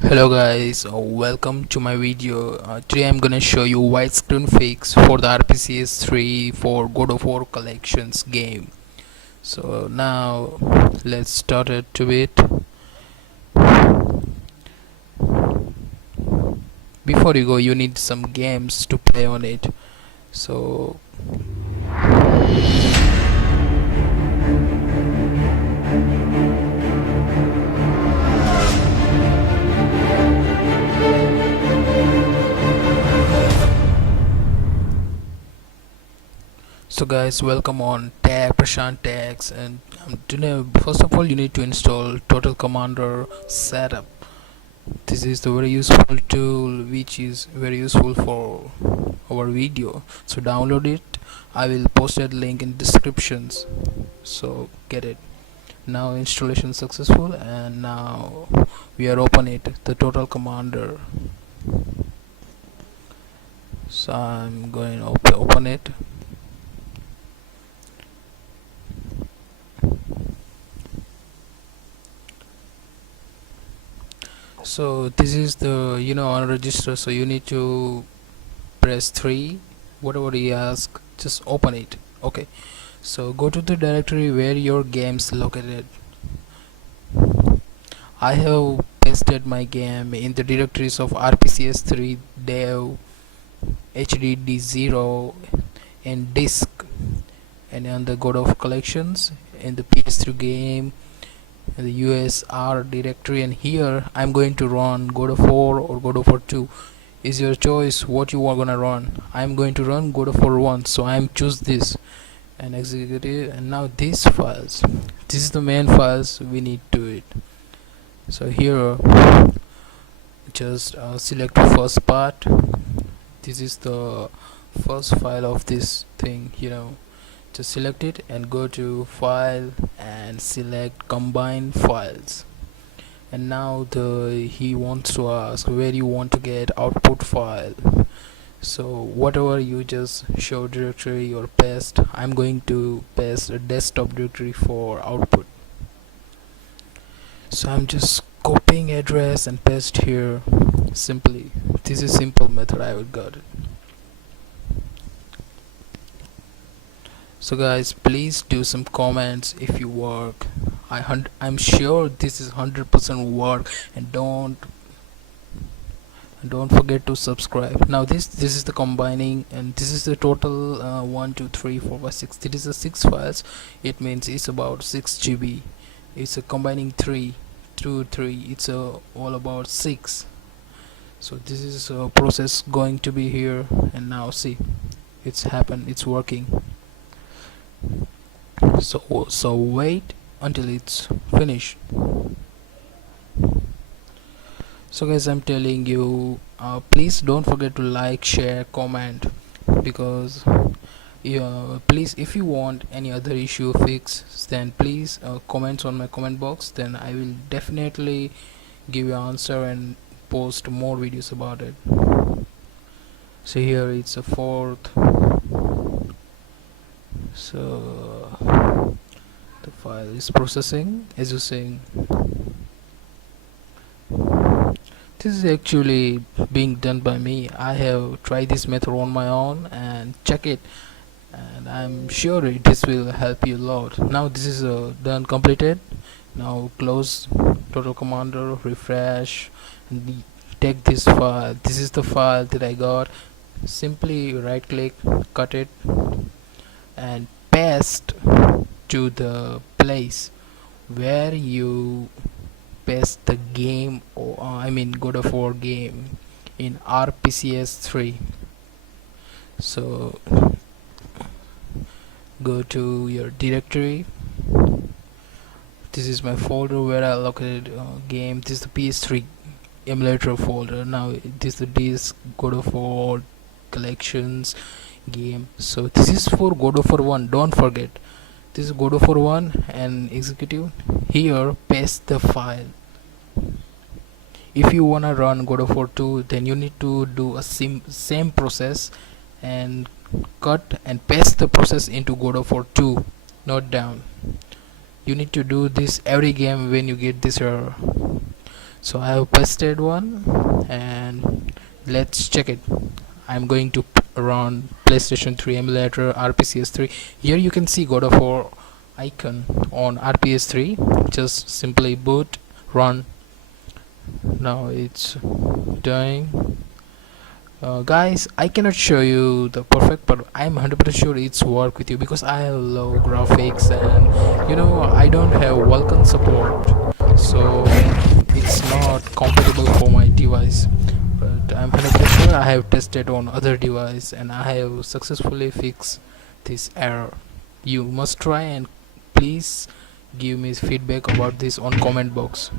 Hello guys, welcome to my video. Today I'm gonna show you white screen fix for the RPCS3 for God of War Collections game. So now let's start it to it. Before you go, you need some games to play on it. So guys, welcome on Prashant Tags, and today first of all you need to install Total Commander Setup. This is the very useful tool which is very useful for our video, so download it. I will post that link in descriptions, so get it. Now installation successful, and now we are open it the Total Commander. So I'm going to open it. So this is the on register, so you need to press 3. Whatever he asks, just open it. Okay, so go to the directory where your game's located. I have pasted my game in the directories of RPCS3 dev, HDD0, and disk, and on the God of Collections in the PS3 game, the USR directory, and here I'm going to run God of War or God of War 2. Is your choice what you are gonna run. I'm going to run God of War 1, so I'm choose this and execute it. And now these files, this is the main files we need to it. So here just select the first part. This is the first file of this thing, just select it and go to file and select combine files. And now he wants to ask where you want to get output file. So whatever you just show directory or paste, I'm going to paste a desktop directory for output. So I'm just copying address and paste here simply. This is simple method I would got it. So guys, please do some comments if you work. I'm sure this is 100% work, and don't forget to subscribe. Now this is the combining, and this is the total 1 2 3 4 5 6. It is a 6 files. It means it's about 6 GB. It's a combining 3 2 3. It's all about 6. So this is a process going to be here, and now see, it's happened, it's working. So wait until it's finished. So guys, I'm telling you, please don't forget to like, share, comment, because please, if you want any other issue fix, then please comments on my comment box, then I will definitely give you answer and post more videos about it. So here it's a 4th. So the file is processing, as you're seeing. This is actually being done by me. I have tried this method on my own and check it, and I'm sure this will help you a lot. Now this is done, completed. Now close Total Commander, refresh, and take this file. This is the file that I got. Simply right click, cut it, and paste to the place where you paste the game, or I mean God of War game in RPCS3. So go to your directory. This is my folder where I located game. This is the PS3 emulator folder. Now this is the disk God of War Collections game. So this is for God of War 1, don't forget. This is God of War 1 and executive. Here paste the file. If you wanna run God of War 2, then you need to do a same process and cut and paste the process into God of War 2. Note down, you need to do this every game when you get this error. So I have pasted one, and let's check it. I'm going to run PlayStation 3 emulator RPCS3. Here you can see God of War icon on RPS3. Just simply boot, run. Now it's doing. Guys, I cannot show you the perfect, but I'm 100% sure it's work with you because I have low graphics, and I don't have Vulkan support, so it's not compatible for my device. But I'm 100% sure I have tested on other device and I have successfully fixed this error. You must try, and please give me feedback about this on comment box.